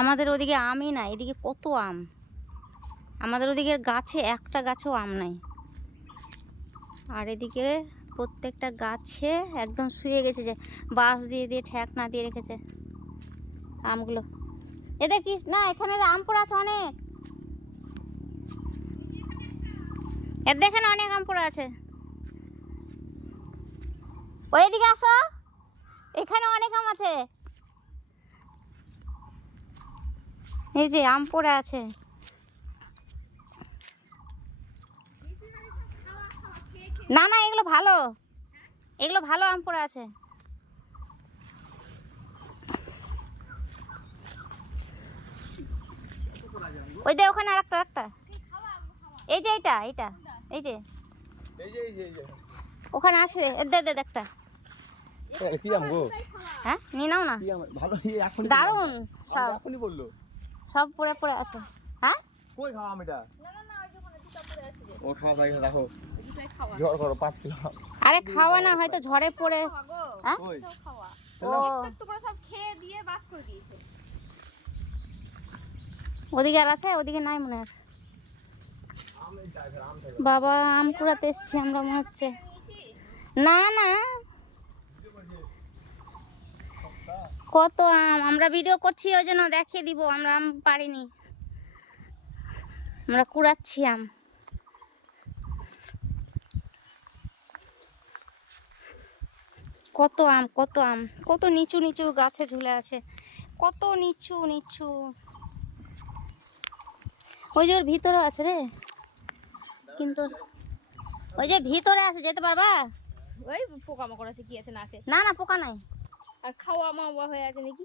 আমাদের ওদিকে আমই না, এদিকে কত আম। আমাদের ওদিকে গাছে একটা গাছেও আম নাই, আর এদিকে প্রত্যেকটা গাছে একদম শুয়ে গেছে, যে বাঁশ দিয়ে দিয়ে ঠ্যাক না দিয়ে রেখেছে আমগুলো। এ দেখিস না, এখানে আম পড়ে আছে অনেক, এর দেখে না অনেক আম পড়ে আছে। ওইদিকে আসো, এখানে অনেক আম আছে, এই যে আম পড়ে আছে। না না, এগুলো ভালো, এগুলো ভালো আম পড়ে আছে। ওই দে ওখানে আরেকটা একটা, এই যে এইটা এইটা, এই যে ওখানে আছে, দে দে একটা। কি আম গো? হ্যাঁ নিয়ে নাও না, ভালো দারুন সব, এখনই বললো সব পড়ে পড়ে আছে। হ্যাঁ কই খাওয়া আম এটা? ও খাওয়া যায় রাখো, ঝড় করো 5 কিলো। আরে খাওয়া না, হয়তো ঝড়ে পড়ে। হ্যাঁ কই ও সব খেয়ে দিয়ে বাদ করে দিয়েছে। ওদিকে আর আছে, ওদিকে নাই মনে হয়। বাবা আম কুড়াতে এসছি আমরা মনে হচ্ছে। না না, কত আম, আমরা ভিডিও করছি ওই জন্য দেখিয়ে দিব, আমরা আম পারিনি, আমরা কুড়াচ্ছি আম। কত আম, কত আম, কত নিচু নিচু গাছে ঝুলে আছে, কত নিচু নিচু। ওই যে ওর ভিতরে আছে রে, কিন্তু ওই যে ভিতরে আছে, যেতে পারবা? ওই পোকামাকড় আছে, কি আছে না আছে? না না পোকা নাই। আর খাওয়া মাওয়া হয়ে আছে নাকি?